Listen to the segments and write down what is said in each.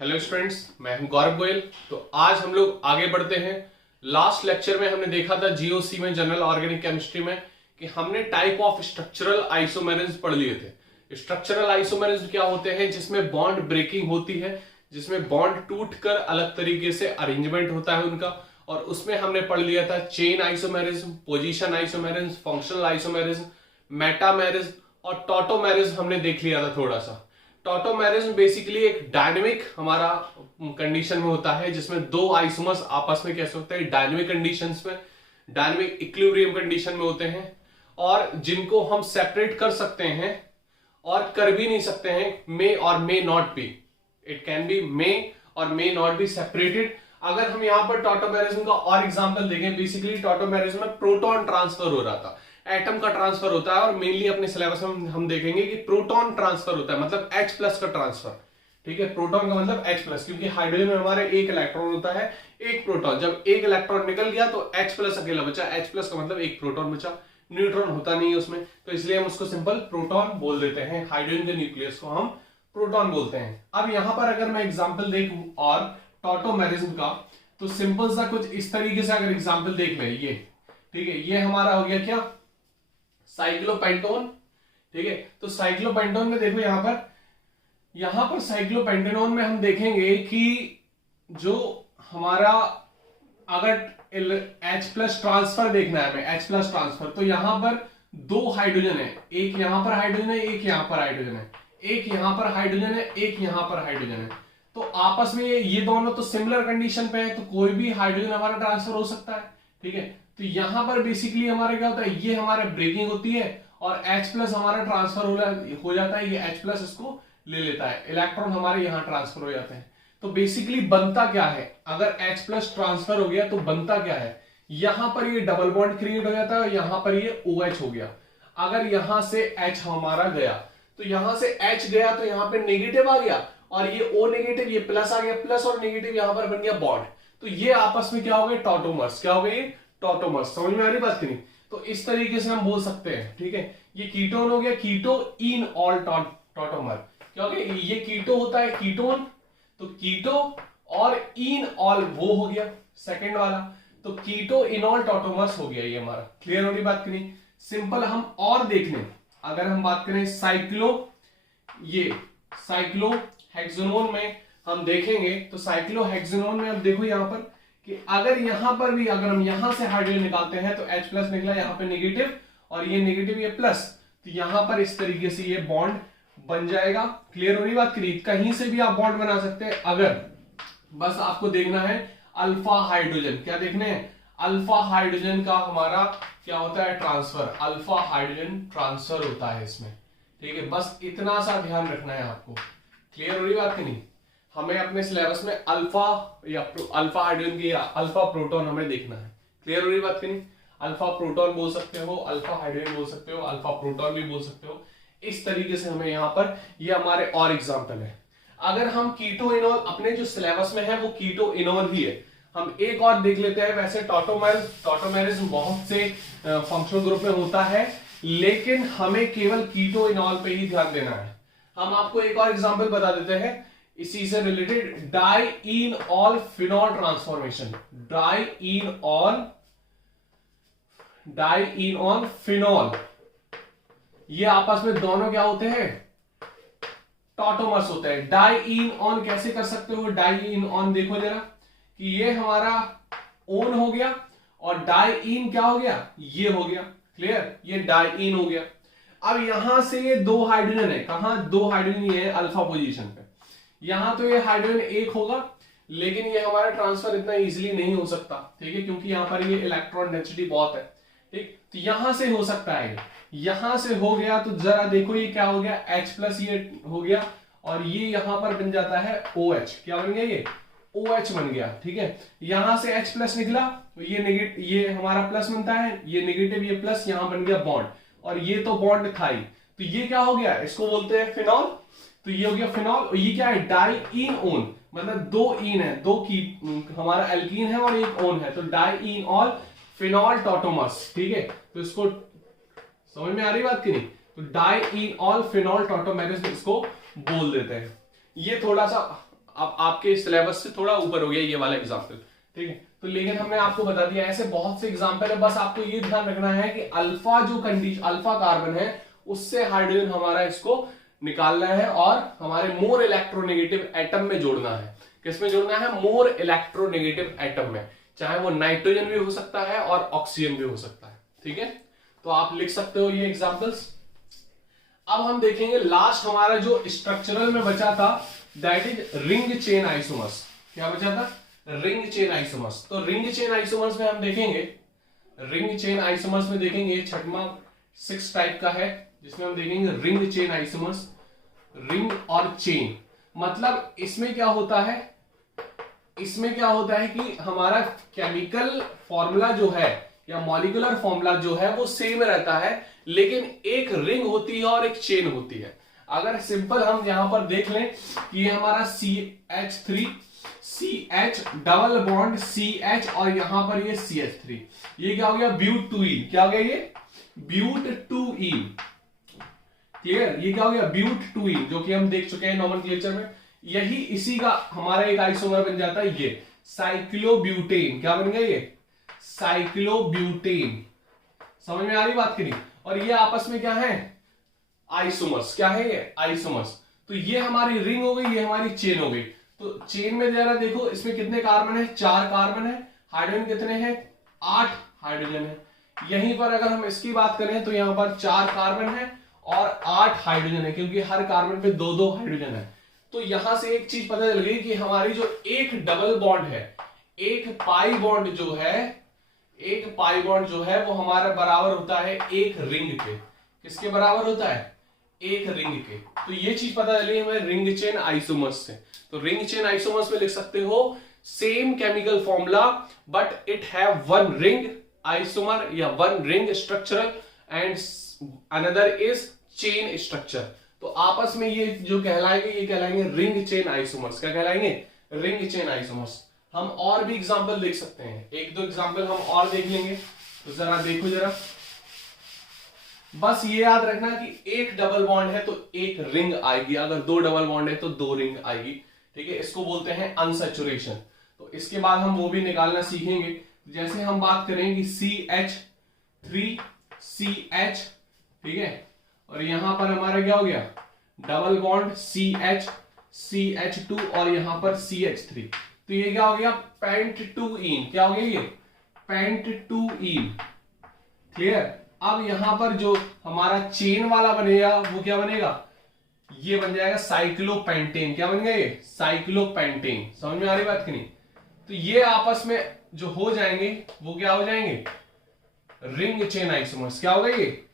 Hello students, मैं हूं गौरव गोयल। तो आज हम लोग आगे बढ़ते हैं। लास्ट लेक्चर में हमने देखा था जीओसी में, जनरल ऑर्गेनिक केमिस्ट्री में, कि हमने टाइप ऑफ स्ट्रक्चरल आइसोमेरिज्म पढ़ लिए थे। स्ट्रक्चरल आइसोमेरिज्म क्या होते हैं? जिसमें बॉन्ड ब्रेकिंग होती है, जिसमें बॉन्ड टूटकर अलग तरीके से अरेंजमेंट होता है उनका। और उसमें हमने पढ़ लिया था chain isomerism, position isomerism, functional isomerism, metamerism और टॉटोमेरिज्म हमने देख लिया था थोड़ा सा। टॉटोमेरिज्म बेसिकली एक डायनेमिक हमारा कंडीशन में होता है, जिसमें दो आइसोमर्स आपस में कैसे होते हैं, डायनेमिक कंडीशंस में, डायनेमिक इक्विलिब्रियम कंडीशन में होते हैं, और जिनको हम सेपरेट कर सकते हैं और कर भी नहीं सकते हैं। May or may not be, it can be may or may not be separated. अगर हम यहां पर टॉटोमेरिज्म का और एग्जांपल देखें, बेसिकली टॉटोमेरिज्म में प्रोटॉन ट्रांसफर हो रहा था, एटम का ट्रांसफर होता है, और मेनली अपने सिलेबस में हम देखेंगे कि प्रोटॉन ट्रांसफर होता है, मतलब H प्लस का ट्रांसफर। ठीक है, प्रोटॉन का मतलब H प्लस, क्योंकि हाइड्रोजन में हमारे एक इलेक्ट्रॉन होता है, एक प्रोटॉन। जब एक इलेक्ट्रॉन निकल गया तो H प्लस अकेला बचा। H प्लस का मतलब एक प्रोटॉन बचा, न्यूट्रॉन होता नहीं है उसमें, तो इसलिए हम उसको सिंपल प्रोटॉन बोल देते हैं। हाइड्रोजन के न्यूक्लियस को हम प्रोटॉन बोलते हैं। अब यहां पर अगर मैं एग्जाम्पल देखूं और टॉटोमेरिज्म का, तो सिंपल सा कुछ इस तरीके से अगर एग्जाम्पल देख ले, ये ठीक है, ये हमारा हो गया क्या, साइक्लोपेंटोन। ठीक है, तो साइक्लोपेंटोन में देखो यहां पर साइक्लोपेंटेनोन में हम देखेंगे कि जो हमारा, अगर H प्लस ट्रांसफर देखना है हमें, H प्लस ट्रांसफर, तो यहां पर दो हाइड्रोजन है, एक यहां पर हाइड्रोजन है, एक यहां पर हाइड्रोजन है, एक यहां पर हाइड्रोजन है, एक यहां पर हाइड्रोजन है। तो आपस में ये दोनों तो सिमिलर कंडीशन पे है, तो कोई भी हाइड्रोजन हमारा ट्रांसफर हो सकता है। ठीक है, तो यहां पर बेसिकली हमारा क्या होता है, ये हमारा ब्रेकिंग होती है और H प्लस हमारा ट्रांसफर हो जाता है, ये H प्लस इसको ले लेता है, इलेक्ट्रॉन हमारे यहां ट्रांसफर हो जाते हैं। तो बेसिकली बनता क्या है, अगर H प्लस ट्रांसफर हो गया तो बनता क्या है, यहां पर ये डबल बॉन्ड क्रिएट हो जाता है और यहां पर ये OH हो गया। अगर यहां से H हमारा गया, तो यहां से H गया तो यहां पे नेगेटिव आ गया, और ये O नेगेटिव, ये प्लस आ गया, प्लस और नेगेटिव यहां पर बन गया बॉन्ड। तो ये आपस में क्या हो गए, टॉटोमर्स। क्या हो गए, टॉटोमर्स। समझ में आ रही बात की नहीं? तो इस तरीके से हम बोल सकते हैं। ठीक है, ये कीटोन हो गया, कीटो इन ऑल टॉटोमर। क्योंकि ये कीटो होता है कीटोन, तो कीटो और इन ऑल वो हो गया सेकंड वाला, तो कीटो इन ऑल टॉटोमर्स हो गया ये हमारा। क्लियर हो रही बात की नहीं? सिंपल हम और देख लें, अगर हम बात करें साइक्लो हेक्सोनोन में हम देखेंगे, तो साइक्लो हेक्सोनोन में अब देखो यहां पर कि अगर यहां पर भी अगर हम यहां से हाइड्रोजन निकालते हैं तो H प्लस निकला, यहां पे नेगेटिव, और ये नेगेटिव ये प्लस, तो यहां पर इस तरीके से ये बॉन्ड बन जाएगा। क्लियर हो रही बात करिए? कहीं से भी आप बॉन्ड बना सकते हैं, अगर बस आपको देखना है अल्फा हाइड्रोजन। क्या देखने हैं? अल्फा हाइड्रोजन का हमारा क्या होता है, ट्रांसफर। अल्फा हाइड्रोजन ट्रांसफर होता है इसमें। ठीक है, बस इतना सा ध्यान रखना है आपको। क्लियर हो रही बात की नहीं? हमें अपने सिलेबस में अल्फा या अल्फा हाइड्रोजन की अल्फा प्रोटॉन हमें देखना है। क्लियर हो रही बात की नहीं? अल्फा प्रोटॉन बोल सकते हो, अल्फा हाइड्रोजन बोल सकते हो, अल्फा प्रोटॉन भी बोल सकते हो। इस तरीके से हमें यहां पर ये हमारे और एग्जांपल है। अगर हम कीटो इनॉल, अपने जो सिलेबस में है वो कीटो इनॉल ही है। हम एक और देख लेते हैं। वैसे टॉटोमेरिज्म बहुत से फंक्शनल ग्रुप में होता है, लेकिन हमें केवल कीटो इनॉल पे ही ध्यान देना है। हम आपको एक और एग्जांपल बता देते हैं इसी से रिलेटेड, डाइईनऑल फिनॉल ट्रांसफॉर्मेशन। डाइईनऑल फिनॉल, ये आपस में दोनों क्या होते हैं, टॉटोमर्स होते हैं। डाइईनऑन कैसे कर सकते हो, डाइईनऑन देखो जरा कि ये हमारा ओन हो गया और डाइईन क्या हो गया, ये हो गया। क्लियर, ये डाइईन हो गया। अब यहां से ये दो हाइड्रोजन है, कहां दो हाइड्रोजन, ये है अल्फा पोजीशन पे। यहां तो ये हाइड्रोजन एक होगा, लेकिन ये हमारा ट्रांसफर इतना इजीली नहीं हो सकता। ठीक है, क्योंकि यहां पर ये इलेक्ट्रॉन डेंसिटी बहुत है। ठीक, तो यहां से हो सकता है, यहां से हो गया तो जरा देखो ये क्या हो गया, H प्लस ये हो गया, और ये यहां पर बन जाता है OH। क्या बन गया, ये OH बन गया। ठीक है, यहां से H प्लस निकला तो ये नेगेटिव, ये हमारा प्लस बनता है, ये नेगेटिव ये प्लस, यहां बन गया बॉन्ड, और ये तो बॉन्ड था ही, तो ये क्या हो गया, इसको बोलते हैं फिनॉल। तो ये हो गया फिनॉल, और ये क्या है, डाइईनओन, मतलब दो ईन है, दो की हमारा एल्कीन है और एक ओन है, तो डाइईनऑल फिनॉल टॉटोमर्स। ठीक है, तो इसको समझ में आ रही बात की नहीं? तो डाइईनऑल फिनॉल टॉटोमेरिज्म इसको बोल देते हैं। ये थोड़ा सा अब आपके सिलेबस से थोड़ा ऊपर हो गया ये वाला एग्जाम्पल, ठीक है। तो लेकिन हमने आपको बता दिया ऐसे बहुत से एग्जाम्पल है, बस आपको ये ध्यान रखना है कि अल्फा जो कंडीशन अल्फा कार्बन है उससे हाइड्रोजन हमारा इसको निकालना है और हमारे मोर इलेक्ट्रोनेगेटिव एटम में जोड़ना है। किसमें जोड़ना है? मोर इलेक्ट्रोनेगेटिव एटम में, चाहे वो नाइट्रोजन भी हो सकता है और ऑक्सीजन भी हो सकता है, ठीक है। तो आप लिख सकते हो ये एग्जांपल्स। अब हम देखेंगे लास्ट हमारा जो स्ट्रक्चरल में बचा था, that is ring chain isomers. क्या बचा था? Ring chain isomers. तो रिंग चेन आइसोमर्स में हम देखेंगे, रिंग चेन आइसोमर्स में देखेंगे छठवां 6 टाइप का है, जिसमें हम देखेंगे रिंग चेन आइसोमर्स। रिंग और चेन मतलब इसमें क्या होता है, इसमें क्या होता है कि हमारा केमिकल फॉर्मूला जो है या मॉलिक्यूलर फॉर्मूला जो है वो सेम रहता है, लेकिन एक रिंग होती है और एक चेन होती है। अगर सिंपल हम यहां पर देख लें कि ये हमारा CH3 CH double bond CH और यहां पर ये CH3, ये क्या हो गया? ब्यूट-2-ईन। क्या हो गया ये? ब्यूट-2-ईन। क्लियर? ये क्या हो गया? ब्यूट-2-ईन, जो कि हम देख चुके हैं नोमेनक्लेचर में। यही इसी का हमारा एक आइसोमर बन जाता है ये साइक्लोब्यूटेन। क्या बन गया ये? साइक्लोब्यूटेन। समझ में आ रही बात की नहीं? और ये आपस में क्या है? आइसोमर्स। क्या है ये? आइसोमर्स। तो ये हमारी रिंग हो गई, ये हमारी चेन हो गई। तो चेन में जरा देखो, इसमें कितने कार्बन है? 4 कार्बन है। हाइड्रोजन कितने हैं? 8 हाइड्रोजन है। यहीं पर अगर हम इसकी बात करें तो यहां पर 4 कार्बन है और 8 हाइड्रोजन है, क्योंकि हर कार्बन पे 2-2 हाइड्रोजन है। तो यहां से एक चीज पता चल गई कि हमारी जो एक डबल बॉन्ड है, एक पाई बॉन्ड जो है, एक पाई बॉन्ड जो है वो हमारा बराबर होता है एक रिंग के। किसके बराबर होता है? एक रिंग के। तो ये चीज पता चली हमें रिंग चेन आइसोमर्स से। तो रिंग चेन आइसोमर्स में लिख सकते हो same chemical formula but it have one ring isomer या one ring structural and another is chain structure. तो आपस में ये जो कहलाएंगे, ये कहलाएंगे रिंग चेन आइसोमर्स। क्या कहलाएंगे? Ring chain isomers. हम और भी एग्जांपल देख सकते हैं, 1-2 एग्जांपल हम और देख लेंगे। तो जरा देखो जरा, बस ये याद रखना कि एक डबल बॉन्ड है तो एक रिंग आएगी, अगर 2 डबल बॉन्ड है तो 2 रिंग आएगी, ठीक है। इसको बोलते हैं अनसैचुरेशन। तो इसके बाद हम वो भी निकालना सीखेंगे। जैसे हम बात करेंगे CH3 CH, ठीक है, और यहां पर हमारा क्या हो गया? डबल बॉन्ड CH CH2 और यहां पर CH3। तो ये क्या हो गया? पेंट-2-ईन। क्या हो गया ये? पेंट-2-ईन। क्लियर? अब यहां पर जो हमारा चेन वाला बनेगा वो क्या बनेगा? ये बन जाएगा साइक्लोपेंटेन। क्या बन गया ये? साइक्लोपेंटेन। समझ में आ रही बात कि नहीं? तो ये आपस में जो हो जाएंगे वो क्या हो जाएंगे? Ring chain isomers. क्या हो गए ये?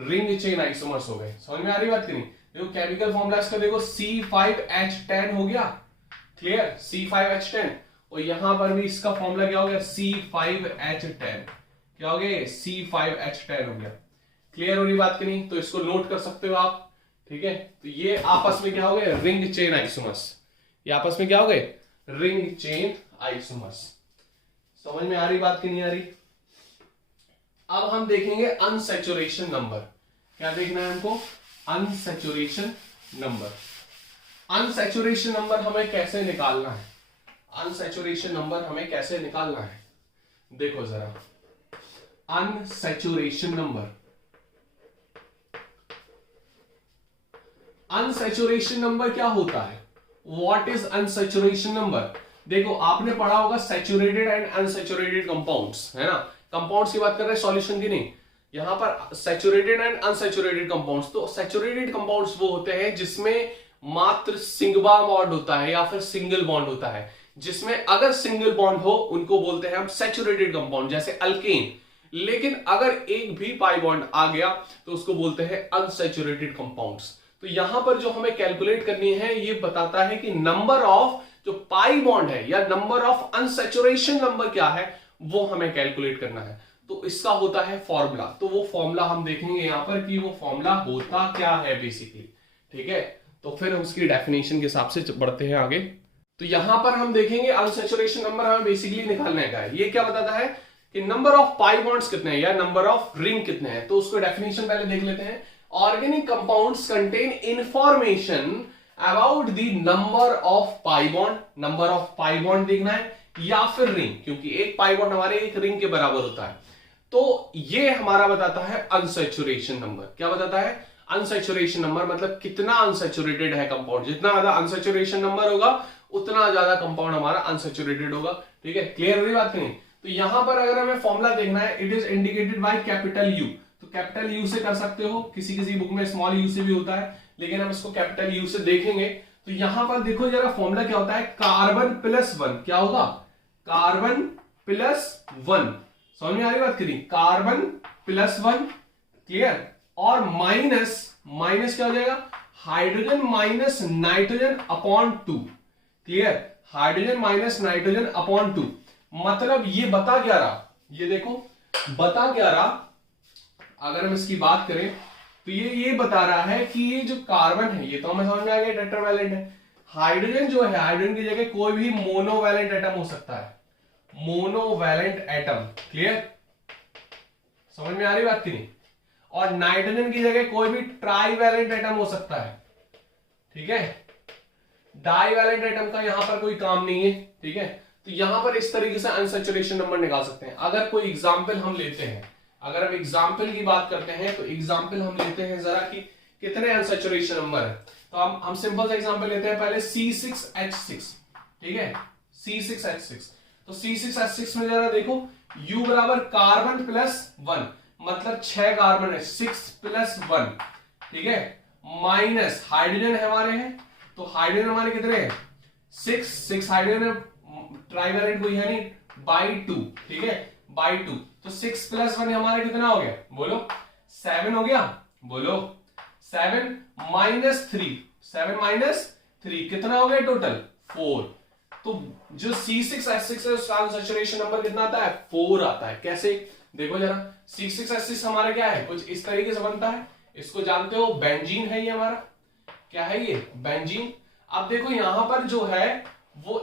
रिंग चेन आइसोमर्स हो गए। समझ में आ रही बात कि नहीं? देखो केमिकल फॉर्मूला इसका देखो C5H10 हो गया। क्लियर? C5H10। और यहां पर भी इसका फॉर्मूला क्या हो गया? C5H10। क्या हो गया? C5H10 हो गया। क्लियर हो रही बात कि नहीं? तो इसको नोट कर सकते हो आप, ठीक है। तो ये आपस में क्या हो गए? Ring chain isomers. ये आपस में क्या हो गए? Ring chain isomers. समझ में आ रही बात की नहीं आ रही? अब हम देखेंगे अनसैचुरेशन नंबर। क्या देखना है हमको? Unsaturation number. अनसैचुरेशन नंबर हमें कैसे निकालना है? अनसैचुरेशन नंबर हमें कैसे निकालना है? देखो जरा, अनसैचुरेशन नंबर। अनसैचुरेशन नंबर क्या होता है? What is unsaturation number? देखो आपने पढ़ा होगा सैचुरेटेड एंड अनसैचुरेटेड कंपाउंड्स, है ना। कंपाउंड्स की बात कर रहे हैं, सॉल्यूशन की नहीं। यहां पर सैचुरेटेड एंड अनसैचुरेटेड कंपाउंड्स। तो सैचुरेटेड कंपाउंड्स वो होते हैं जिसमें मात्र सिंगबा बॉन्ड होता है या फिर सिंगल बॉन्ड होता है, जिसमें अगर सिंगल बॉन्ड हो उनको बोलते हैं हम सैचुरेटेड कंपाउंड, जैसे अल्केन। लेकिन अगर एक भी पाई बॉन्ड आ गया तो उसको बोलते हैं अनसैचुरेटेड कंपाउंड्स। तो यहां पर जो हमें कैलकुलेट करनी है ये बताता है कि नंबर ऑफ जो पाई बॉन्ड है या नंबर ऑफ अनसैचुरेशन नंबर क्या है वो हमें कैलकुलेट करना है। तो इसका होता है फॉर्मूला। तो वो फॉर्मूला हम देखेंगे यहां पर कि वो फॉर्मूला होता क्या है बेसिकली, ठीक है। तो फिर उसकी डेफिनेशन के हिसाब से बढ़ते हैं आगे। तो यहां पर हम देखेंगे अनसैचुरेशन नंबर हमें बेसिकली निकालने का है। ये क्या बताता है कि नंबर ऑफ पाई बॉन्ड्स कितने हैं या नंबर ऑफ रिंग कितने हैं। तो उसको डेफिनेशन पहले देख लेते हैं। Organic compounds contain information about the number of pi bond, number of pi bond देखना है या फिर रिंग, क्योंकि एक पाई बॉन्ड हमारे एक रिंग के बराबर होता है। तो ये हमारा बताता है अनसैचुरेशन नंबर। क्या बताता है? अनसैचुरेशन नंबर, मतलब कितना अनसैचुरेटेड है कंपाउंड। जितना ज्यादा अनसैचुरेशन नंबर होगा उतना ज्यादा कंपाउंड हमारा अनसैचुरेटेड होगा। ठीक है, क्लियर हुई बात नहीं? तो यहां पर अगर हमें फॉर्मूला देखना है, it is indicated by capital you. तो कैपिटल यू से कर सकते हो, किसी किसी बुक में स्मॉल यू से भी होता है, लेकिन हम इसको कैपिटल यू से देखेंगे। तो यहां पर देखो जरा फॉर्मूला क्या होता है, कार्बन प्लस 1। क्या होगा? Carbon plus 1। समझ में आ रही बात करी? Carbon plus 1, clear. और माइनस क्या हो जाएगा? Hydrogen minus nitrogen upon 2, clear. Hydrogen minus nitrogen upon 2, मतलब ये बता क्या रहा? ये देखो बता क्या रहा, अगर हम इसकी बात करें तो ये बता रहा है कि ये जो कार्बन है, ये तो हमें समझ में आ गया टेट्रावैलेंट है। हाइड्रोजन जो है, हाइड्रोजन की जगह कोई भी मोनोवैलेंट एटम हो सकता है, मोनोवैलेंट एटम, क्लियर। समझ में आ रही बात की नहीं? और नाइट्रोजन की जगह कोई भी ट्राईवैलेंट एटम हो सकता है, ठीक है। डाईवैलेंट एटम का यहां पर कोई काम नहीं है, ठीक है। तो यहां पर इस तरीके से अनसैचुरेशन नंबर निकाल सकते हैं। अगर कोई एग्जांपल हम लेते हैं, अगर हम एग्जांपल की बात करते हैं, तो एग्जांपल हम लेते हैं जरा कि कितने अनसैचुरेशन नंबर है। तो हम सिंपल सा एग्जांपल लेते हैं पहले C6H6, ठीक है, C6H6। तो C6H6 में जरा देखो, U बराबर कार्बन प्लस 1, मतलब 6 कार्बन है, 6 प्लस 1, ठीक है, माइनस हाइड्रोजन है हमारे हैं, तो हाइड्रोजन हमारे कितने हैं? 6 हाइड्रोजन है, ट्राईवैलेंट कोई है नहीं, बाई 2, ठीक है, बाई 2। तो 6 प्लस 1 हमारे कितना हो गया? बोलो 7 हो गया, बोलो 7 माइनस 3, 7 माइनस 3 कितना हो गया टोटल? 4। तो जो C6H6 है उसका अनसैचुरेशन नंबर कितना आता है? 4 आता है। कैसे? देखो जरा, C6H6 हमारा क्या है? कुछ इस तरीके से बनता है, इसको जानते हो, बेंजीन है ये हमारा। क्या है ये? बेंजीन। अब देखो यहां पर जो है वो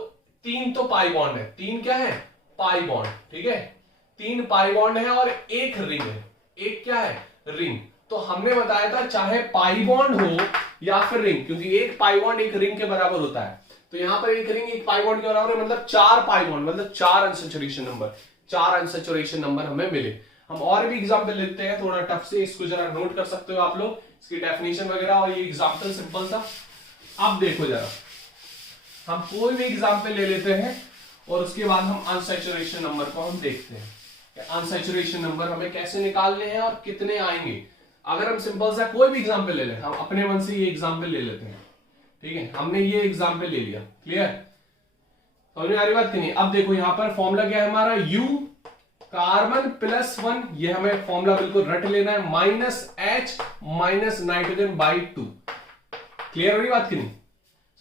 3 तो पाई बॉन्ड है, 3 क्या है? पाई बॉन्ड, ठीक है, 3 पाई बॉन्ड है और एक रिंग है। एक क्या है? रिंग। तो हमने बताया था चाहे पाई बॉन्ड हो या फिर रिंग, क्योंकि एक पाई बॉन्ड एक रिंग के बराबर होता है। तो यहां पर एक रिंग एक पाई बॉन्ड के बराबर है, मतलब 4 पाई बॉन्ड, मतलब 4 अनसैचुरेशन नंबर, 4 अनसैचुरेशन नंबर हमें मिले। हम और भी एग्जांपल लेते हैं थोड़ा टफ से, इसको जरा नोट कर सकते हो आप लोग, इसकी डेफिनेशन वगैरह, और ये एग्जांपल सिंपल सा। अब देखो जरा, हम कोई भी एग्जांपल ले लेते हैं और उसके बाद हम अनसैचुरेशन नंबर को हम देखते हैं, अनसैचुरेशन नंबर हमें कैसे निकालने हैं और कितने आएंगे। अगर हम सिंपल सा कोई भी एग्जांपल ले लें, हम अपने मन से ये एग्जांपल ले लेते हैं, ठीक है, हमने ये एग्जांपल ले लिया, क्लियर, समझ में आ रही बात कि नहीं? अब देखो यहां पर फॉर्मूला क्या है हमारा, U कार्बन प्लस 1, ये हमें फॉर्मूला बिल्कुल रट लेना है, minus H minus nitrogen by 2। Clear हो रही बात कि नहीं?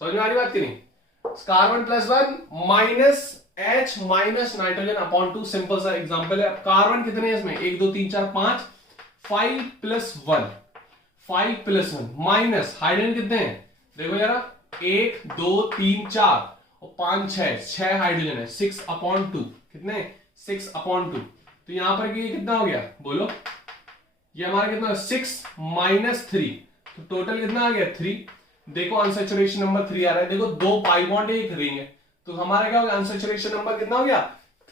समझ में आ रही बात कि नहीं? Carbon plus 1 minus H minus nitrogen upon 2, simple सा एग्जांपल है। कार्बन कितने हैं इसमें? 1 2 3 4 5, 5 प्लस 1, 5 प्लस 1 माइनस हाइड्रोजन कितने हैं? देखो जरा, 1 2 3 4 और 5 6 हाइड्रोजन है, 6 अपॉन 2, कितने? 6 अपॉन 2। तो यहां पर ये कितना हो गया? बोलो, ये हमारा कितना? 6 माइनस 3, तो टोटल कितना आ गया? 3। देखो अनसैचुरेशन नंबर 3 आ रहा है, देखो 2 पाई बॉन्ड है, एक रिंग है, तो हमारा क्या हो गया? अनसैचुरेशन नंबर कितना हो गया?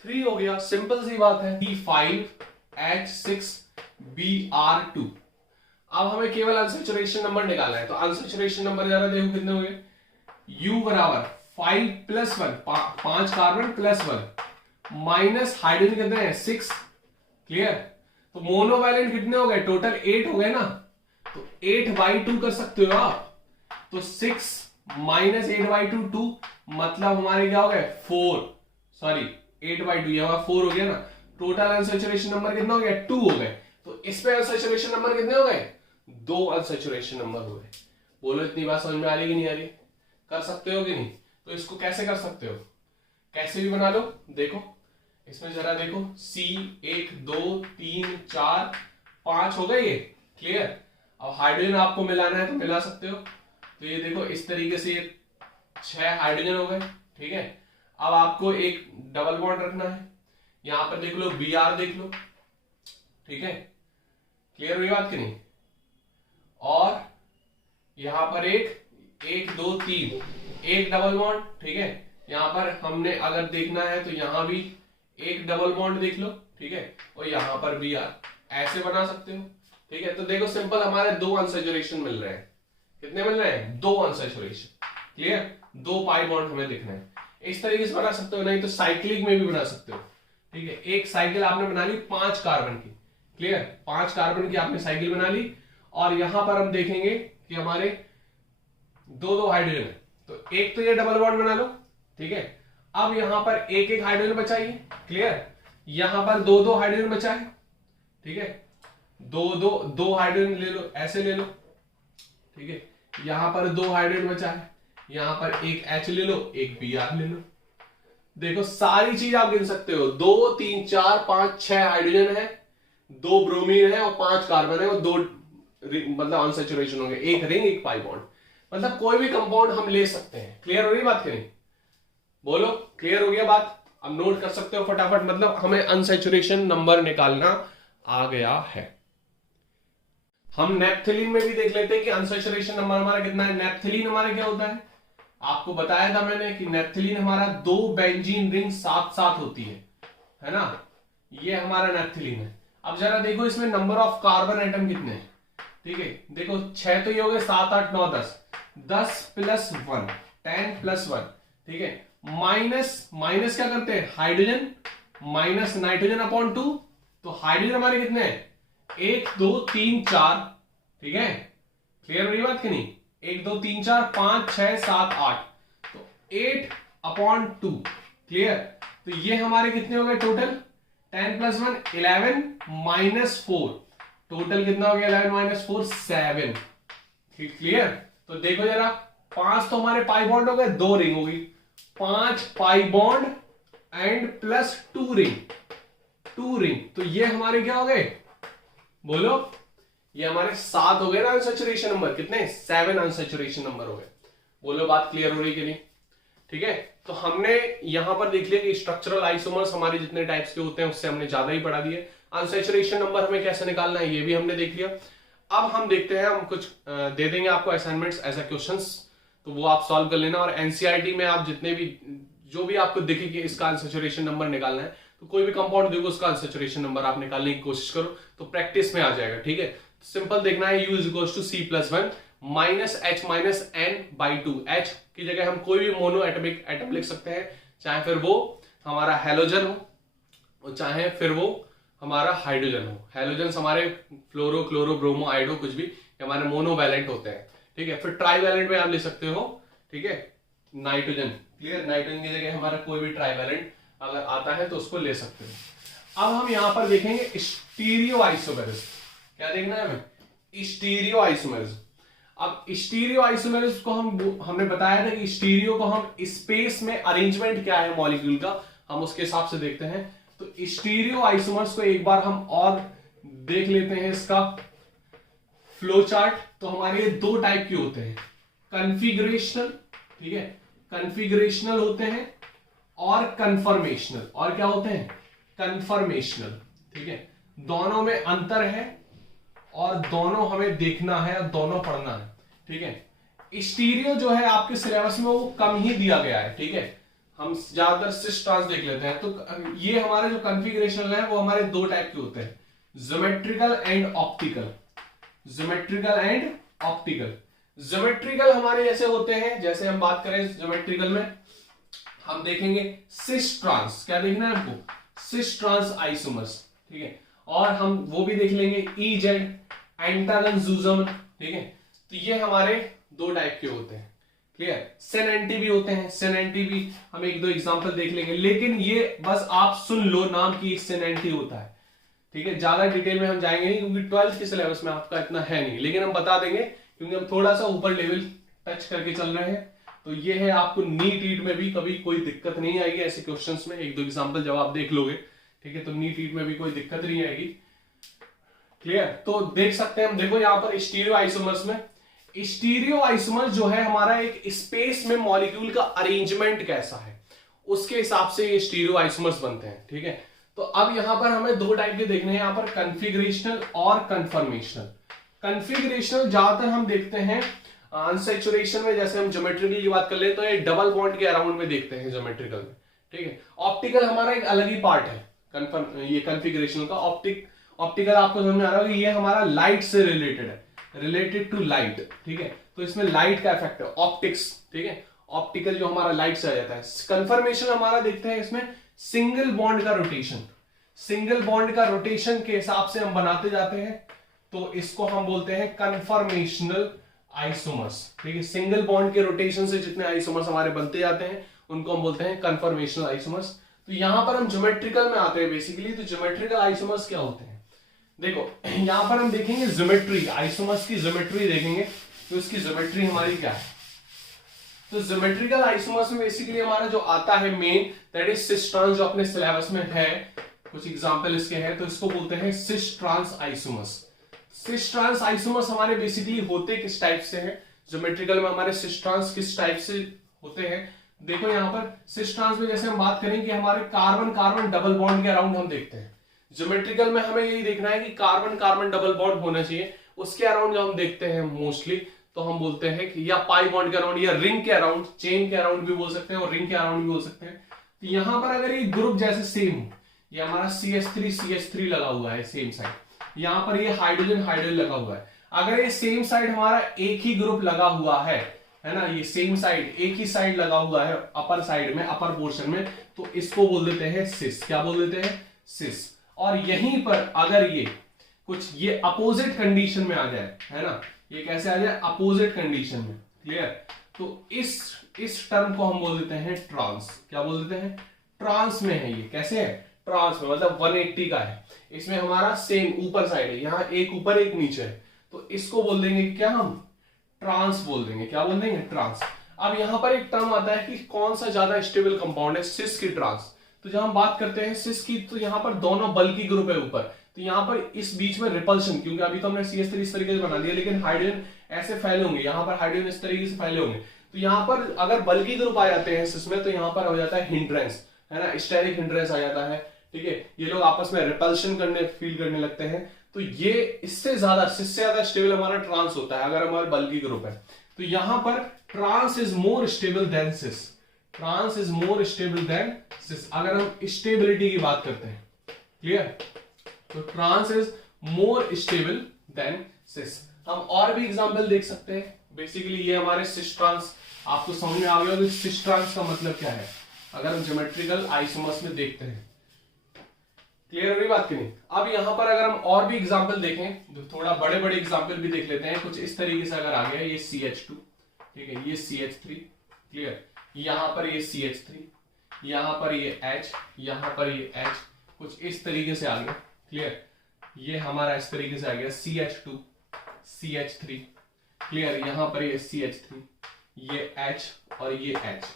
3 हो गया। सिंपल सी बात है, B5H6Br2। अब हमें केवल अनसैचुरेशन नंबर निकालना है, तो अनसैचुरेशन नंबर जरा देखो कितने हो गए। U बराबर 5 plus 1, 5 carbon plus 1 minus hydrogen कितने हैं? 6, क्लियर। तो मोनोवैलेंट कितने हो गए? टोटल 8 हो गए ना, तो 8/2 कर सकते हो आप। तो 6 माइनस 8/2 2, मतलब हमारे क्या हो गए? 4, सॉरी 8/2, ये हमारा 4 हो गया ना। टोटल अनसैचुरेशन नंबर कितना हो गया? 2 हो गए। तो इस पे अनसैचुरेशन नंबर कितने हो गए? 2 अनसैचुरेशन नंबर हो गए। बोलो इतनी बात समझ में आ रही है कि नहीं आ रही? कर सकते हो कि नहीं? तो इसको कैसे कर सकते हो? कैसे भी बना लो। देखो इसमें जरा देखो, C 1 2 3 4 5 हो गए ये, क्लियर। अब हाइड्रोजन आपको मिलाना है तो मिला सकते हो। तो ये देखो इस तरीके से ये 6 हाइड्रोजन हो गए, ठीक है। अब आपको एक डबल बॉन्ड रखना है, यहां पर देख लो Br देख लो, ठीक है, क्लियर हुई बात कि नहीं? और यहां पर एक 1 2 3, एक डबल बॉन्ड, ठीक है। यहां पर हमने अगर देखना है तो यहां भी एक डबल बॉन्ड देख लो, ठीक है, और यहां पर भी यार ऐसे बना सकते हो, ठीक है। तो देखो सिंपल हमारे 2 अनसैचुरेशन मिल रहे हैं। कितने मिल रहे हैं? 2 अनसैचुरेशन। क्लियर? 2 पाई बॉन्ड हमें दिख रहे हैं। इस तरीके से बना सकते हो, नहीं तो साइक्लिक में भी बना सकते हो, ठीक है। एक साइकिल आपने बना ली 5 कार्बन की। क्लियर? 5 कार्बन की आपने साइकिल बना ली, और यहां पर हम देखेंगे कि हमारे 2 हाइड्रोजन है, तो एक तो ये डबल बॉन्ड बना लो, ठीक है। अब यहां पर एक एक हाइड्रोजन बचाइए। क्लियर? यहां पर 2 हाइड्रोजन बचा है, ठीक है। 2 हाइड्रोजन ले लो, ऐसे ले लो, ठीक है। यहां पर 2 हाइड्रोजन बचा है, यहां पर एक H ले लो, एक Br ले लो। देखो सारी चीज आप गिन सकते हो, 2 3 4 5 6 हाइड्रोजन है, 2 ब्रोमीन है और 5 कार्बन है, और 2 मतलब अनसैचुरेशन होंगे, एक रिंग एक पाई बॉन्ड। मतलब कोई भी कंपाउंड हम ले सकते हैं। क्लियर हो रही बात कि नहीं? बोलो, क्लियर हो गया बात? अब नोट कर सकते हो फटाफट, मतलब हमें अनसैचुरेशन नंबर निकालना आ गया है। हम नेप्थलीन में भी देख लेते हैं कि अनसैचुरेशन नंबर हमारा कितना है। नेप्थलीन हमारा क्या होता है, आपको बताया था मैंने कि नेप्थलीन हमारा 2 बेंजीन रिंग साथ साथ होती है ना, ये हमारा नेप्थलीन है। अब जरा देखो इसमें नंबर ऑफ कार्बन एटम कितने हैं, ठीक है। देखो 6 तो ये हो गए, 7 8 9 10, 10 प्लस 1 10 प्लस 1, ठीक है। माइनस क्या करते हैं, हाइड्रोजन माइनस नाइट्रोजन अपॉन 2, तो हाइड्रोजन हमारे कितने हैं, 1 2 3 4, ठीक है। क्लियर हो रही बात कि नहीं? 1 2 3 4 5 6 7 8, तो 8 अपॉन 2। क्लियर? तो ये हमारे कितने हो गए टोटल, 10 प्लस 1 11 माइनस 4, टोटल कितना हो गया 11 माइनस 4 7। क्लियर? तो देखो जरा, 5 तो हमारे पाई बॉन्ड हो गए, 2 रिंग हो गई, 5 pi bond and plus 2 ring, तो ये हमारे क्या हो गए, बोलो, ये हमारे 7 हो गए ना अनसैचुरेशन नंबर। कितने? 7 अनसैचुरेशन नंबर हो गए। बोलो बात क्लियर हो रही कि नहीं? ठीक है। तो हमने यहां पर देख लिया कि स्ट्रक्चरल आइसोमर्स हमारे जितने टाइप्स के होते हैं उससे हमने ज्यादा ही पढ़ा दिया। अनसैचुरेशन नंबर हमें कैसे निकालना है ये भी हमने देख लिया। अब हम देखते हैं, हम कुछ दे देंगे आपको असाइनमेंट्स एज अ क्वेश्चंस, तो वो आप सॉल्व कर लेना। और एनसीईआरटी में आप जितने भी जो भी आपको दिखे कि इसका अनसैचुरेशन नंबर निकालना है, तो कोई भी कंपाउंड देखो उसका अनसैचुरेशन नंबर आप निकालने की कोशिश करो, तो प्रैक्टिस में आ जाएगा। ठीक है, सिंपल देखना है, U is equals to C+1 minus H minus N/2। H की जगह हम कोई भी मोनो एटमिक एटम लिख सकते हैं, चाहे फिर वो हमारा हेलोजन हो और चाहे फिर वो हमारा हाइड्रोजन हो। हेलोजन हमारे फ्लोरो क्लोरो ब्रोमो आइडो कुछ भी हमारे मोनोवैलेंट होते हैं। ठीक है, फिर ट्राईवैलेंट में आप ले सकते हो। ठीक है, नाइट्रोजन, क्लियर, नाइट्रोजन की जगह हमारा कोई भी ट्राईवैलेंट अगर आता है तो उसको ले सकते हो। अब हम यहां पर देखेंगे स्टीरियो आइसोमेरिज्म। क्या देखना है हमें? Stereo isomerism. अब स्टीरियो आइसोमेरिज्म को हमने बताया था कि स्टीरियो को हम स्पेस में अरेंजमेंट क्या है मॉलिक्यूल का, हम उसके हिसाब से देखते हैं। तो स्टीरियो आइसोमर्स को एक बार हम और देख लेते हैं, इसका फ्लो चार्ट। तो हमारे ये 2 टाइप के होते हैं, कन्फिगरेशनल, ठीक है, कन्फिगरेशनल होते हैं और कन्फर्मेशनल। और क्या होते हैं? कन्फर्मेशनल। ठीक है, दोनों में अंतर है और दोनों हमें देखना है और दोनों पढ़ना है। ठीक है, स्टीरियो जो है आपके सिलेबस में वो कम ही दिया गया है। ठीक है, हम ज्यादातर सिस ट्रांस देख लेते हैं। तो ये हमारे जो कन्फिगरेशनल है वो हमारे 2 टाइप के होते हैं, geometrical and optical. Geometrical and optical. Geometrical हमारे जैसे होते हैं, जैसे हम बात करें ज्योमेट्रिकल में हम देखेंगे सिस ट्रांस। क्या देखना है हमको? Cis trans isomers. ठीक है, और हम वो भी देख लेंगे EZ एंटागन-जूजम। ठीक है, तो ये हमारे 2 टाइप के होते हैं। क्लियर? सेन एंटी भी होते हैं, सेन एंटी भी हम 1-2 एग्जांपल देख लेंगे, लेकिन ये बस आप सुन लो नाम की सेन एंटी होता है। ठीक है, ज्यादा डिटेल में हम जाएंगे नहीं क्योंकि 12th के सिलेबस में आपका इतना है नहीं, लेकिन हम बता देंगे क्योंकि हम थोड़ा सा ऊपर लेवल टच करके चल रहे हैं। तो ये है, आपको नीट ईट में भी कभी कोई दिक्कत नहीं आएगी ऐसे क्वेश्चंस में। 1-2 एग्जांपल जब आप देख लोगे, ठीक है, तो नीट ईट में भी कोई दिक्कत नहीं आएगी। क्लियर? तो देख सकते हैं हम, देखो यहां पर स्टीरियो आइसोमर्स में, स्टीरियो आइसोमर जो है हमारा एक स्पेस में मॉलिक्यूल का अरेंजमेंट कैसा है उसके हिसाब से ये स्टीरियो आइसोमर्स बनते हैं। ठीक है, तो अब यहां पर हमें 2 टाइप के देखने हैं, यहां पर कन्फिगरेशनल और कन्फर्मेशनल। कन्फिगरेशनल ज्यादातर हम देखते हैं अनसैचुरेशन में जैसे हम ज्योमेट्रिकल की बात कर ले तो ये डबल बॉन्ड के अराउंड में देखते हैं ज्योमेट्रिकल में, ठीक है। ऑप्टिकल हमारा एक अलग ही पार्ट है ये कॉन्फ़िगरेशन का। ऑप्टिकल आपको समझ में आ रहा होगा, ये हमारा लाइट से रिलेटेड है, रिलेटेड टू लाइट, ठीक है। तो इसमें लाइट का इफेक्ट है, ऑप्टिक्स, ठीक है। ऑप्टिकल जो हमारा लाइट से आ जाता है। कन्फर्मेशन हमारा देखते हैं इसमें सिंगल बॉन्ड का रोटेशन, सिंगल बॉन्ड का रोटेशन के हिसाब से हम बनाते जाते हैं, तो इसको हम बोलते हैं कन्फर्मेशनल आइसोमर्स, ठीक है। सिंगल बॉन्ड के रोटेशन से जितने आइसोमर्स हमारे बनते जाते हैं उनको हम बोलते हैं कन्फर्मेशनल आइसोमर्स। तो यहां पर हम ज्योमेट्रिकल में आते हैं बेसिकली। तो ज्योमेट्रिकल आइसोमर्स क्या होते हैं, देखो यहां पर हम देखेंगे ज्योमेट्री, आइसोमर्स की ज्योमेट्री देखेंगे। तो इसकी ज्योमेट्री हमारी क्या है, तो ज्योमेट्रिकल आइसोमर्स में बेसिकली हमारा जो आता है main, that is cis trans, जो अपने सिलेबस में है, कुछ एग्जांपल इसके हैं। तो इसको बोलते हैं cis trans isomers. Cis trans isomers हमारे बेसिकली होते किस टाइप से हैं, ज्योमेट्रिकल में हमारे सिस ट्रांस किस टाइप से होते हैं। देखो यहां पर सिस ट्रांस में जैसे हम बात करें कि हमारे कार्बन कार्बन डबल बॉन्ड के अराउंड हम देखते हैं। ज्योमेट्रिकल में हमें यही देखना है कि कार्बन कार्बन डबल बॉन्ड होना चाहिए, उसके अराउंड जो हम देखते हैं मोस्टली, तो हम बोलते हैं कि या पाई बॉन्ड के अराउंड या रिंग के अराउंड, चेन के अराउंड भी बोल सकते हैं और रिंग के अराउंड भी बोल सकते हैं। तो यहां पर अगर ये ग्रुप जैसे सेम, ये हमारा CH3 लगा हुआ है सेम साइड, यहां पर ये हाइड्रोजन हाइड्रोजन लगा हुआ है। अगर ये सेम साइड हमारा एक ही ग्रुप लगा हुआ है ना, ये सेम साइड एक ही साइड लगा हुआ है अपर साइड में, अपर पोर्शन में, तो इसको बोल देते हैं सिस। क्या बोल देते हैं, सिस। और यहीं पर अगर ये कुछ ये अपोजिट कंडीशन में आ जाए, है ना, ये कैसे आ जाए, अपोजिट कंडीशन में, क्लियर। तो इस टर्म को हम बोल देते हैं ट्रांस। क्या बोल देते हैं, ट्रांस में है। ये कैसे है, ट्रांस में, मतलब 180 का है। इसमें हमारा सेम ऊपर साइड है, यहां एक ऊपर एक नीचे है, तो इसको बोल देंगे क्या, हम ट्रांस बोल देंगे। क्या बोल देंगे, ट्रांस। अब यहां पर एक टर्म आता है कि कौन सा ज्यादा स्टेबल कंपाउंड है, सिस की ट्रांस। तो जब हम बात करते हैं सिस की, तो यहां पर दोनों बल्कि ग्रुप है ऊपर, तो यहां पर इस बीच में रिपल्शन, क्योंकि अभी तो हमने CH3 इस तरीके से बना दिया, लेकिन हाइड्रोजन ऐसे फैले होंगे, यहां पर हाइड्रोजन इस तरीके से फैले होंगे। तो यहां पर अगर बल्कि ग्रुप आ जाते हैं सिस में, तो यहां पर हो जाता है हिंड्रेंस, है ना, स्टेरिक हिंड्रेंस आ जाता है, ठीक है। ये लोग आपस में रिपल्शन करने फील करने लगते हैं। तो ये इससे ज्यादा, सिस से ज्यादा स्टेबल हमारा ट्रांस होता है अगर हमारा बल्कि ग्रुप है। तो यहां पर trans is more stable than cis, trans is more stable than cis, अगर हम स्टेबिलिटी की बात करते हैं, क्लियर। तो trans is more stable than cis. हम और भी एग्जांपल देख सकते हैं। बेसिकली ये हमारे सिस ट्रांस, आपको समझ में आ गया कि सिस ट्रांस का मतलब क्या है अगर हम ज्योमेट्रिकल आइसोमर्स में देखते हैं। क्लियर हो गई बात की नहीं। अब यहां पर अगर हम और भी एग्जांपल देखें, तो थोड़ा बड़े बड़े एग्जांपल भी देख लेते हैं। कुछ इस तरीके से अगर आ गया, ये CH2, ठीक है, ये CH3, क्लियर, यहां पर ये CH3, यहां पर ये H, यहां पर ये H, कुछ इस तरीके से आ गया, क्लियर। ये हमारा इस तरीके से आ गया CH2, CH3, क्लियर, यहां पर ये CH3, ये H और ये H,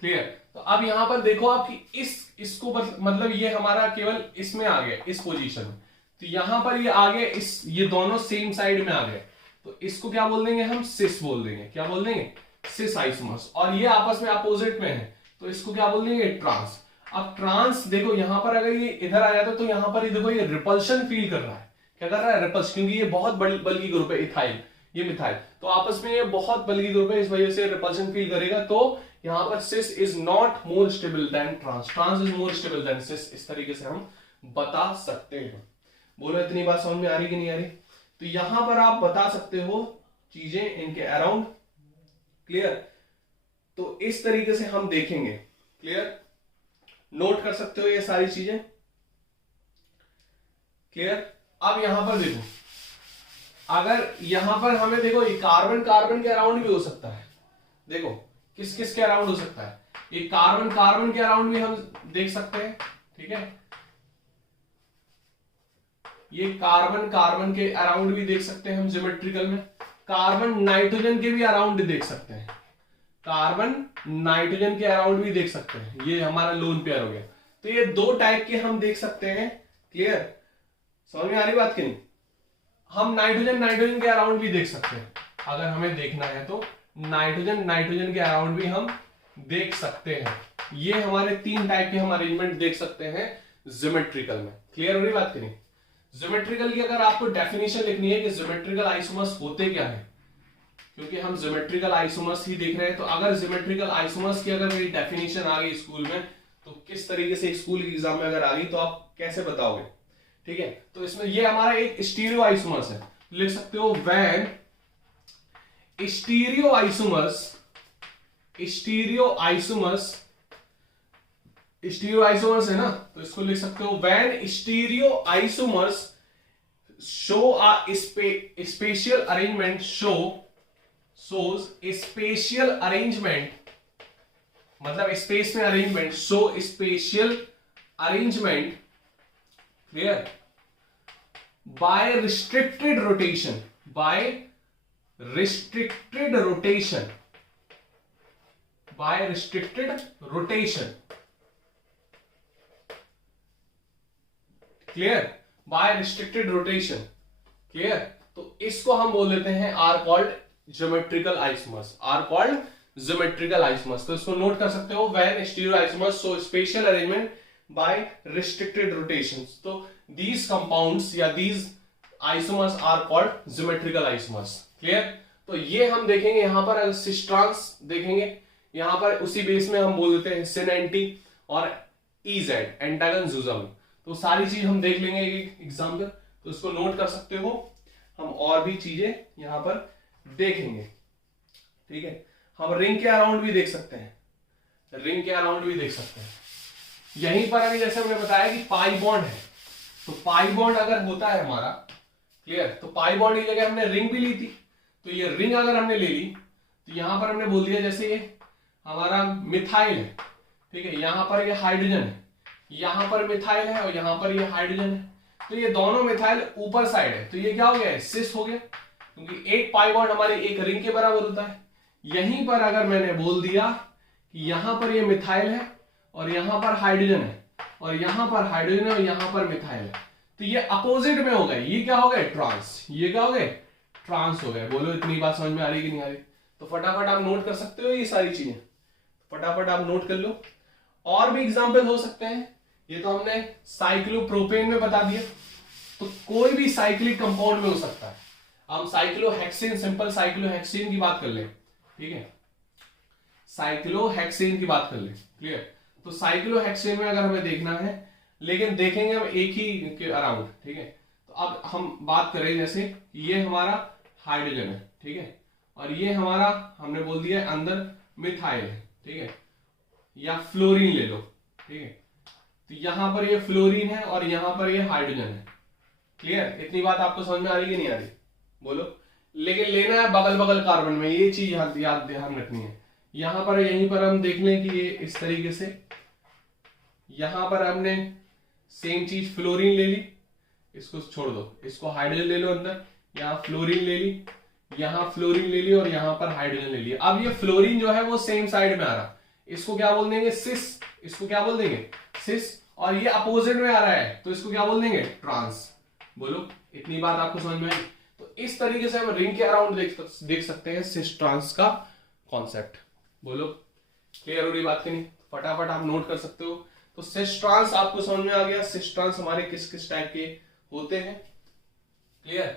क्लियर। तो अब यहां पर देखो आप कि इसको मतलब ये हमारा केवल इसमें आ गया, इस पोजीशन में। तो यहां पर ये आ गया, ये दोनों सेम साइड में आ गए, तो इसको क्या बोल देंगे, हम सिस बोल देंगे। क्या बोल देंगे, सिस आइसोमर्स। और ये आपस में अपोजिट में है, तो इसको क्या बोल देंगे, ट्रांस। अब ट्रांस देखो यहां पर अगर ये इधर आ जाता तो यहां पर ये देखो ये रिपल्शन फील कर रहा है। क्या कर रहा है, रिपल्स, क्योंकि ये बहुत बड़ी बल्कि ग्रुप है, इथाइल, ये मिथाइल, तो आपस में ये बहुत बल्कि ग्रुप है, इस वजह से रिपल्शन फील करेगा। तो यहां पर cis is not more stable than trans, trans is more stable than cis, इस तरीके से हम बता सकते हैं। बोलो इतनी बात समझ में आ रही कि नहीं आ रही। तो यहां पर आप बता सकते हो चीजें इनके अराउंड, क्लियर। तो इस तरीके से हम देखेंगे, क्लियर, नोट कर सकते हो ये सारी चीजें, क्लियर। अब यहां पर देखो, अगर यहां पर हमें देखो ये कार्बन कार्बन के अराउंड भी हो सकता है। देखो किस किस के अराउंड हो सकता है, ये कार्बन कार्बन के अराउंड भी हम देख सकते हैं, ठीक है। ये कार्बन कार्बन के अराउंड भी देख सकते हैं हम ज्योमेट्रिकल में। कार्बन नाइट्रोजन के भी अराउंड देख सकते हैं, कार्बन नाइट्रोजन के अराउंड भी देख सकते हैं। ये हमारा लोन पेयर हो गया। तो ये दो टाइप के हम देख सकते हैं, क्लियर, समझ में आ रही बात की नहीं। हम नाइट्रोजन के अराउंड भी देख सकते हैं, अगर हमें देखना है तो नाइट्रोजन के अराउंड भी हम देख सकते हैं। ये हमारे तीन टाइप के हम अरेंजमेंट देख सकते हैं ज्योमेट्रिकल में। क्लियर हो रही बात की नहीं। ज्योमेट्रिकल की अगर आपको डेफिनेशन लिखनी है कि ज्योमेट्रिकल आइसोमर्स होते क्या है, क्योंकि हम ज्योमेट्रिकल आइसोमर्स ही देख रहे हैं। तो अगर ज्योमेट्रिकल आइसोमर्स की अगर मेरी डेफिनेशन आ गई स्कूल में, तो किस तरीके से स्कूल के एग्जाम में अगर आ गई तो आप कैसे बताओगे, ठीक है। तो इसमें ये हमारा एक स्टीरियो आइसोमर्स है, लिख सकते हो व्हेन स्टीरियो आइसोमर्स है ना, तो इसको लिख सकते हो when stereo isomers show a spatial arrangement shows a spatial arrangement, मतलब स्पेस में arrangement, show spatial arrangement, clear, by restricted rotation, clear, by restricted rotation, clear. तो इसको हम बोल देते हैं आर कॉल्ड ज्योमेट्रिकल आइसोमर्स। तो इसको नोट कर सकते हो when stereo isomers show spatial arrangement by restricted rotations. तो दीज कंपाउंड्स या these isomers are called geometrical isomers, clear. तो ये हम देखेंगे यहां पर, अगर सिस ट्रांस देखेंगे यहां पर उसी बेस में हम बोल देते हैं सिन एंटी और EZ एंटागन जुजम। तो सारी चीज हम देख लेंगे एक एग्जाम्पल, तो इसको नोट कर सकते हो। हम और भी चीजें यहां पर देखेंगे, ठीक है। हम रिंग के अराउंड भी देख सकते हैं, यहीं पर अभी जैसे हमने बताया कि पाई बॉन्ड है, तो पाई बॉन्ड अगर होता है हमारा, क्लियर, तो पाई बॉन्ड की जगह हमने रिंग भी ली थी। तो ये रिंग अगर हमने ले ली तो यहां पर हमने बोल दिया जैसे ये हमारा मिथाइल है, ठीक है, यहां पर ये हाइड्रोजन है, यहां पर मिथाइल है और यहां पर ये हाइड्रोजन है। तो ये दोनों मिथाइल ऊपर साइड है, तो ये क्या हो गया, सिस हो गया, क्योंकि एक पाई बॉन्ड हमारी एक रिंग के बराबर होता है। यहीं पर अगर मैंने बोल दिया कि यहां पर ये मिथाइल है और यहां पर हाइड्रोजन है और यहां पर हाइड्रोजन है और यहां पर मिथाइल है, तो ये अपोजिट में हो गए, ये क्या हो गए, ट्रांस, ये क्या हो गए, ट्रांस हो गए। बोलो इतनी बात समझ में आ रही कि नहीं आ रही? तो फटाफट आप नोट कर सकते हो ये सारी चीजें, फटाफट आप नोट कर लो। और भी एग्जाम्पल हो सकते हैं, ये तो हमने साइक्लोप्रोपेन में बता दिया, तो कोई भी साइक्लिक कंपाउंड में हो सकता है। हम साइक्लोहेक्सेन, सिंपल साइक्लोहेक्सेन की बात कर ले, ठीक है, साइक्लोहेक्सेन की बात कर ले, क्लियर। तो साइक्लोहेक्सेन में अगर हमें देखना है, लेकिन देखेंगे हम एक ही के अराउंड, ठीक है। तो अब हम बात करें जैसे ये हमारा हाइड्रोजन है, ठीक है, और ये हमारा हमने बोल दिया अंदर मिथाइल है, ठीक है, या फ्लोरीन ले लो, ठीक है। तो यहां पर ये फ्लोरीन है और यहां पर ये हाइड्रोजन है, क्लियर। इतनी बात आपको समझ में आ रही कि नहीं आ रही, बोलो। लेकिन लेना है बगल बगल कार्बन में, ये चीज याद ध्यान रखनी है। यहां पर यहीं पर हम देख लें कि ये इस तरीके से, यहां पर हमने सेम चीज फ्लोरीन ले ली, इसको छोड़ दो, इसको हाइड्रोजन ले लो अंदर, यहां फ्लोरीन ले ली, यहां फ्लोरीन ले ली और यहां पर हाइड्रोजन ले लिया। अब ये फ्लोरीन जो है वो सेम साइड में आ रहा, इसको क्या बोल देंगे, सिस, इसको क्या बोल देंगे, सिस। और ये अपोजिट में आ रहा है, तो इसको क्या बोल देंगे, ट्रांस। बोलो इतनी बात आपको समझ में आई? तो इस तरीके से हम रिंग के अराउंड देख सकते हैं सिस ट्रांस का कॉन्सेप्ट। बोलो क्लियर हो रही बात की नहीं? फटाफट आप नोट कर सकते हो। तो सिस ट्रांस आपको समझ में आ गया, सिस ट्रांस हमारे किस किस टाइप के होते हैं, क्लियर।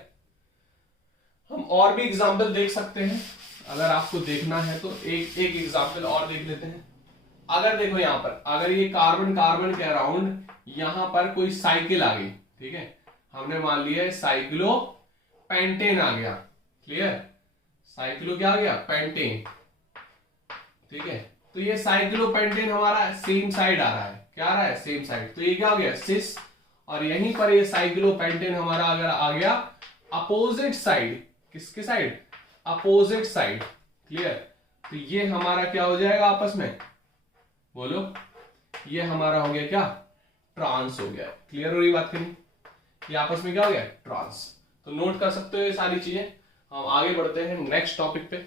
हम और भी एग्जाम्पल देख सकते हैं, अगर आपको देखना है तो एक एग्जाम्पल और देख लेते हैं। अगर देखो यहां पर, अगर ये कार्बन के अराउंड यहां पर कोई साइकिल आ गई, ठीक है, हमने मान लिया साइक्लो पेंटेन आ गया, क्लियर, साइक्लो क्या आ गया, पेंटेन, ठीक है। तो ये साइक्लो पेंटेन हमारा सेम साइड आ रहा है, क्या आ रहा है, सेम साइड, तो ये क्या हो गया, सिस। और यहीं पर ये साइक्लो पेंटेन हमारा अगर आ गया अपोजिट साइड, किसके साइड, अपोजिट साइड, क्लियर, तो ये हमारा क्या हो जाएगा आपस में, बोलो, ये हमारा हो गया क्या, ट्रांस हो गया। क्लियर हो रही बात करें, ये आपस में क्या हो गया, ट्रांस। तो नोट कर सकते हो ये सारी चीजें। हम आगे बढ़ते हैं नेक्स्ट टॉपिक पे।